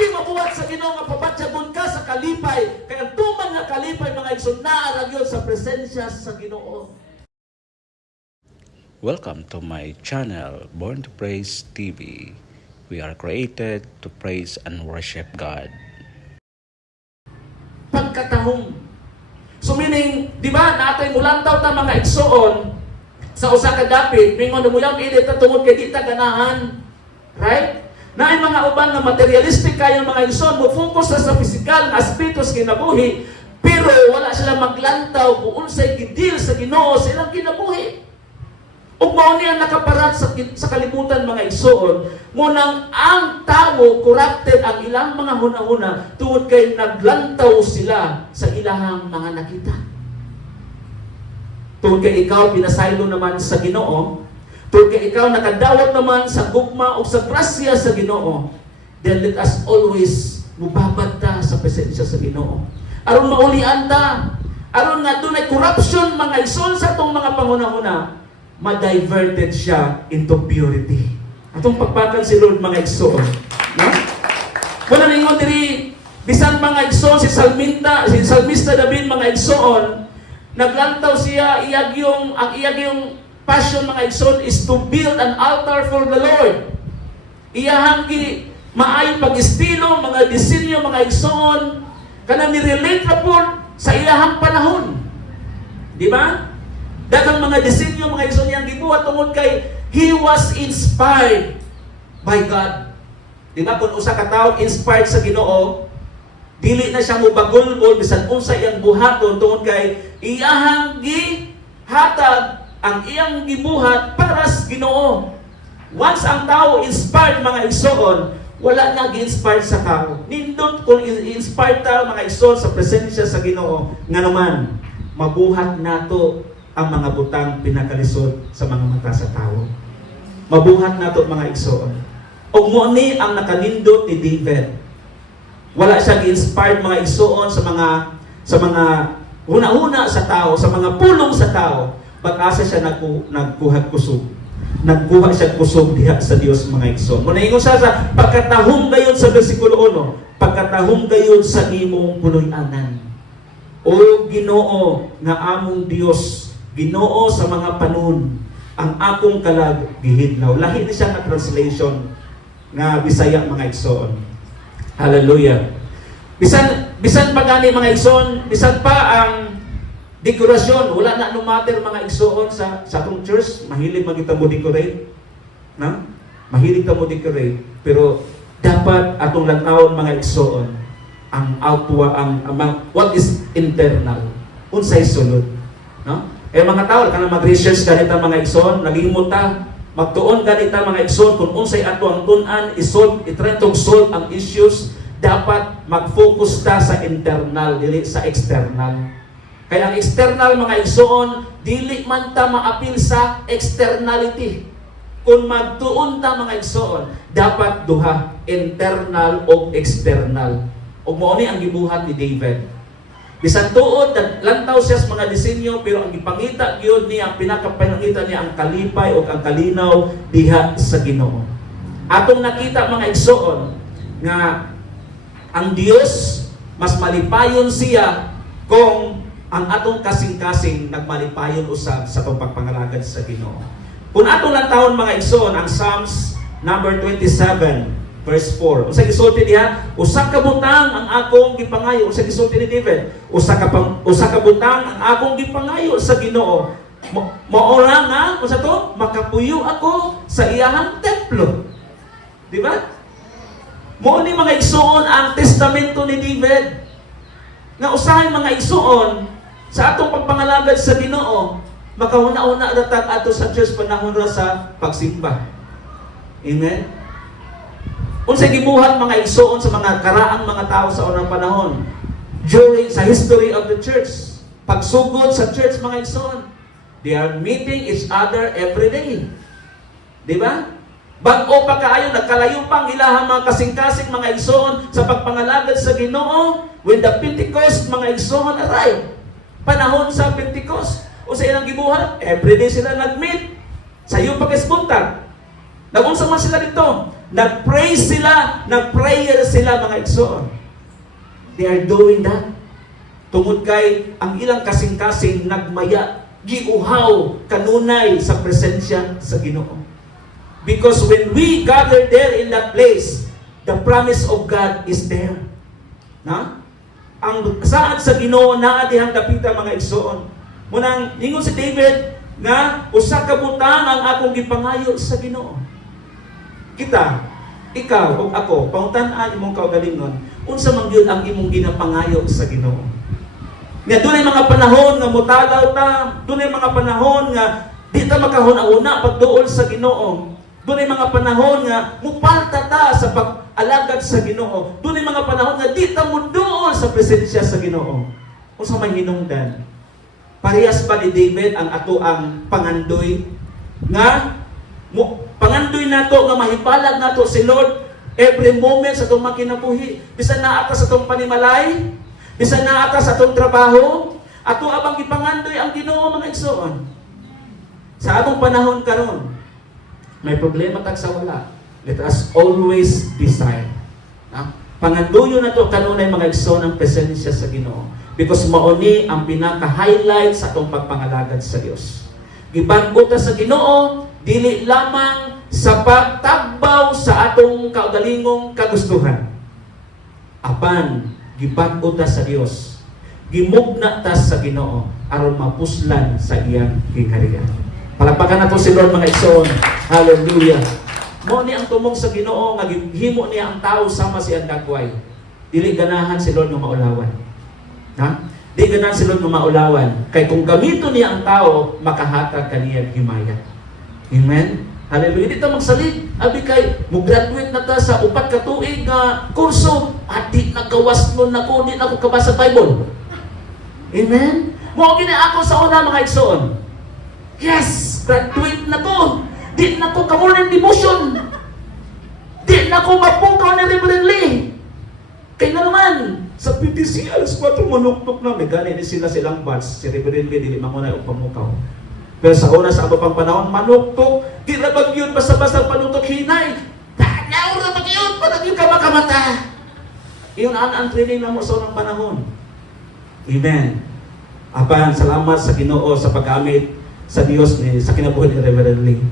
pwede mabuhat sa Ginoo nga pabatyagon ka sa kalipay. Kaya tuman nga kalipay mga igsoon naarag yun sa presensya sa Ginoo. Welcome to my channel, Born to Praise TV. We are created to praise and worship God. Pagkatahong. So meaning, di ba, natay mulantaw ta mga igsoon sa usa ka dapit, mingon mo yang edit ta tungod kay di ta ganahan. Right? Na ay mga uban na materialistic kayo mga igsoon, mo focus sa physical na aspektos kinabuhi, pero wala sila maglantaw kung unsay gidil sa Ginoo sa ilang kinabuhi. Ug mao niya nakaparat sa kalibutan mga igsoon, munang ang tao corrupted ang ilang mga hunahuna tungod kay naglantaw sila sa ilahang mga nakita. Tungod kay ikaw pinasaylo naman sa Ginoo, tungod kay ikaw nakadawat naman sa gugma o sa grasya sa Ginoo, then let us always mubabad ta sa presensya sa Ginoo. Aron maulian ta, aron nga dunay corruption mga igsoon sa atong mga pangunahuna, ma-diverted siya into purity. Atong pagpakan si Lord mga igsoon. No? Muna ningon diri, bisan mga igsoon si Salmista David mga igsoon, naglantaw siya, ang iyag yung passion mga igsoon is to build an altar for the Lord. Iyahang maayong pag-estilo, mga disenyo mga igsoon, kana ni-relate na po sa iyahang panahon. Di ba? Daghang mga disenyo mga igsoon yang gibuhat tungod kay he was inspired by God. Di ba kung usa ka tawo inspired sa Ginoo, dili na siya mubagulgol bisan unsa iyang buhaton tungod kay iyahang gihatag ang iyang gibuhat para sa Ginoo. Once ang tawo inspired mga igsoon, wala na gi-inspired sa tao. Nindot kung inspired ta mga igsoon sa presensya sa Ginoo, nga naman mabuhat nato ang mga butang pinakalisod sa mga mata sa tao. Mabuhat nato mga igsoon. Og mo ni ang nakanindot ni David. Wala siya gi-inspired mga igsoon sa mga huna-huna sa tao, sa mga pulong sa tao. Pag-asa siya nagkuha kusog. Nagkuha siya kusog diha sa Dios mga igsoon. Muna ingon siya sa pagkatahong gayon sa bersikulo 1, pagkatahong gayon sa imong puloy-anan. O Ginoo nga among Dios, Ginoo sa mga panon, ang akong kalag gihidlaw. Lahi ni siya na translation nga Bisaya mga igsoon. Hallelujah. Bisan pa gani mga igsoon, bisan pa ang dekorasyon, wala na no matter mga igsoon sa atong church, mahilig magita mo decorate. Na? Mahilig ta mo decorate, pero dapat atong lantawon mga igsoon ang outwa what is internal. Unsay sulod, no? Mga tao kana mag-research ganita mga igsoon, nagimot ta, magtuon ganita mga igsoon kung unsay ato ang tun-an i-try to solve ang issues, dapat mag-focus ta sa internal dili sa external. Kaya ang external mga igsoon, dili man ta maapil sa externality. Kung magtuon ta mga igsoon, dapat duha, internal o external. Ug mao ni ang gibuhat ni David. Bisan tuod, lantaw siya sa mga disenyo, pero ang ipangita gyud niya, ang pinakapangita niya ang kalipay o ang kalinaw diha sa Ginoo. Atong nakita mga igsoon nga ang Dios mas malipayon siya kung ang atong kasing-kasing nagmalipayon usab sa atong pagpangalagad sa Ginoo. Kung atong lantawon mga igsoon ang Psalms number 27 verse 4. Usa gisulti diha, usa ka butang ang akong gipangayo. Usa gisulti ni David, usa ka butang ang akong gipangayo sa Ginoo. Maora nga usa to, makapuyo ako sa iyahang templo. Di ba? Mo ni mga igsoon ang testamento ni David. Nga usahay mga igsoon sa atong pagpangalagad sa Ginoo, makahuna-una ratag ato sa church panahon ra sa pagsimba. Amen. Unsay gibuhat mga igsoon sa mga karaang mga tao sa unang panahon during sa history of the church, pagsugod sa church mga igsoon, they are meeting each other every day. Di ba? Bag-o pa kaayo, nagkalayo pang ilahang mga kasing-kasing mga igsoon sa pagpangalagad sa Ginoo when the Pentecost mga igsoon arrived. Panahon sa Pentecost, o sa ilang gibuhat, every day sila nag-meet sa iyo pagkasbuntag. Nagunsa man sila dito. Nag-praise sila, nag-prayer sila mga igsoon. They are doing that. Tungod kay ang ilang kasing-kasing nagmaya, giuhaw, kanunay sa presensya sa Ginoo. Because when we gather there in that place, the promise of God is there. Na? Ang saan sa Ginoo naa dihang dapita mga igsoon. Munang ingon si David nga usa ka butang ang akong gipangayo sa Ginoo. Kita, ikaw o ako, pangutan-an imong kaugalingon, unsa man gyud ang imong ginapangayo sa Ginoo. Nga dunay mga panahon nga mutalaw ta, dunay mga panahon nga di ta makahuna-una pagduol sa Ginoo. Dunay mga panahon nga mupalta ta sa pag-alagad sa Ginoo. Dunay mga panahon nga di ta muduol sa presensya sa Ginoo. Unsa man hinungdan? Parehas ba ni David ang ato ang pangandoy nga pangandoy nato nga mahipalag nato si Lord every moment sa atong makinabuhi, bisan na ata sa atong panimalay, bisan na ata sa atong trabaho, ato abang gipangandoy ang Ginoo mga igsoon. Sa atong panahon karon, may problema tag sa wala. Let us always desire. Pangandoyo na to kanunay mga igsoon ang presensya sa Ginoo. Because mauni ang pinaka-highlight sa atong pagpangalagad sa Dios. Gibag-o ta sa Ginoo dili lamang sa pagtagbaw sa atong kaugalingong kagustuhan. Apan gibag-o ta sa Dios. Gimugna ta sa Ginoo aron mapuslan sa iyang kingharian. Palakpakan nato si Lord mga igsoon. Hallelujah. Mao ni ang tumong sa Ginoo nga gihimo niya ang tao sama siyang dagway. Dili ganahan si Lord nga maulawan. Ha? Di ganahan si Lord nga maulawan. Kay kung gamito niya ang tao, makahatag kaniya himaya. Amen? Hallelujah. Di ta magsalit. Abi kay, mo-graduate na ta sa 4 ka tuig nga kurso. At di nagawas nun ako, di na ako kabasa Bible. Amen? Mo gini ako sa una mga igsoon. Yes! Graduate na ko! Di na ko ka-morning devotion! Di na ko mapukaw ni Reverend Lee! Kaya na naman, sa PTC, alas 4 manuktok na, may gani ni silang batch, si Reverend Lee, dili mangunay o pamukaw. Pero sa una, sa abang panahon, manuktok, di na bag yun, basta-basta panuktok, hinay, tanaw na bag yun, parang yun ka makamata. Iyon ang training na mo sa unang panahon. Amen. Apan, salamat sa Ginoo sa paggamit sa Dios ni sa kinabuhi ni Reverend Lee.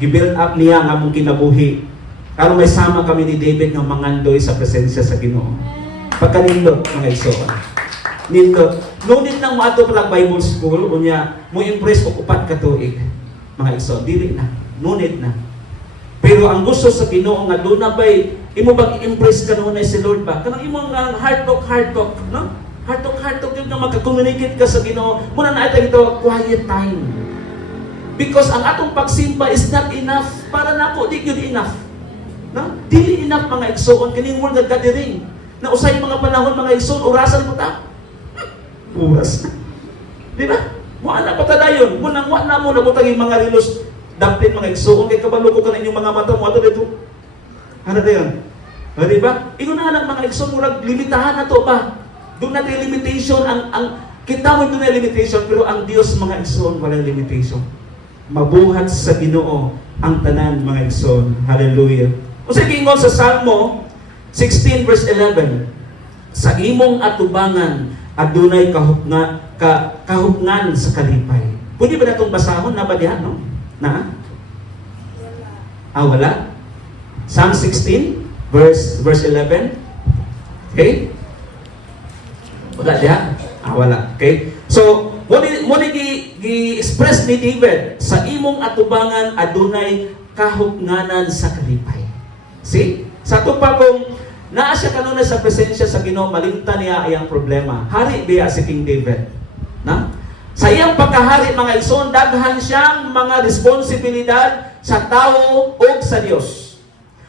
Gibuild up niya ang among kinabuhi. Karon may sama kami ni David nga mangandoy sa presensya sa Ginoo. Pagkanindot mga igsoon. Nindot. Ngunit nang maato pa Bible school, unya mo impress og 4 ka tuig. Mga igsoon, dili na. Ngunit na. Pero ang gusto sa Ginoo nga doon na ba'y imo bang i-impress kanunay si Lord ba? Kanang imo nga heart talk, no? Heart talk yun nga magka-communicate ka sa Ginoo. Muna na ito quiet time. Because ang atong pagsimba is not enough. Para nako, di yun enough. No? Dili enough mga igsoon. Kining word nagkadiring. Na usay mga panahon mga igsoon, orasan mo ta. Oras. Di ba? Muana pa ta dayon. Munang na mo nabutang yung mga relos daplin mga igsoon. Kay kabalo ko ka na inyong mga mata mo. Ato dito. Ano dayon? O di ba? Ingon na lang mga igsoon, murag limitahan na to ba? Doon natin limitation. Kita mo doon na limitation, pero ang Diyos mga igsoon, walang limitation. Mabuhat sa Ginoo ang tanan mga igsoon. Hallelujah. O sa gingon sa Salmo 16 verse 11, sa imong atubangan adunay kahugnan sa kalipay. Pwede ba natong basahon na ba diyan, no? Na? Wala. Psalm 16 verse 11. Okay? Wala diyan. Wala. Okay? So, muna gi-express ni David, sa imong atubangan adunay kahugnanan sa kalipay. See? Sa ito pa kung naa siya kanuna sa presensya sa Ginoo, malimta niya iyang problema. Hari biya si King David. Na? Sa iyang pagkahari, mga igsoon, daghan siyang mga responsibilidad sa tao o sa Dios.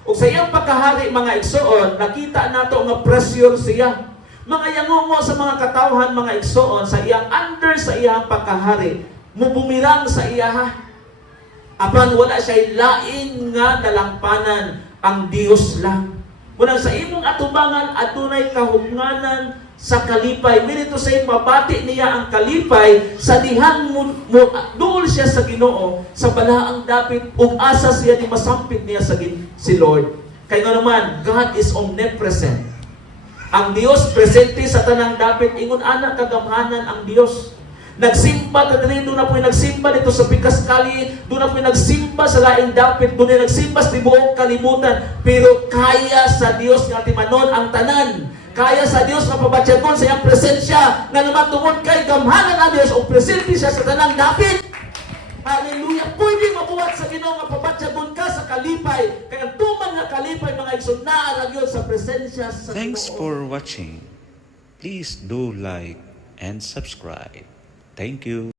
O sa iyang pagkahari, mga igsoon, nakita nato nga pressure siya. Mga yangongo sa mga katawhan, mga igsoon, sa iyang under sa iyang pagkahari, mubumirang sa iyaha. Apan wala siya lain nga dalampanan ang Dios lang. Muna sa imong atubangan, adunay kahugnanan sa kalipay. Meaning to say, mabati niya ang kalipay sa dihang duol siya sa Ginoo, sa balaang dapit, ug asa siya ni masampit niya sa si Lord. Kaya nga naman, God is omnipresent. Ang Dios presente sa tanang dapit, ingon anak kagamhanan ang Dios. Nagsimba ta diri, doon na po nagsimba dito sa Pikas Kali, doon na po nagsimba sa laing dapit, doon na nagsimba sa tibuok kalibutan, pero kaya sa Dios nga timanon ang tanan. Kaya sa Dios nga pabatyagon sa iyang presensya, nga naman tungod kay gamhanan ang Dios o presente siya sa tanang dapit. Hallelujah! Pwede mabuhat sa Ginoo nga pabatyagon ka sa kalipay, kaya tuman nga kalipay mga igsoon naa lang yun sa presensya sa Ginoo. Thanks for watching. Please do like and subscribe. Thank you.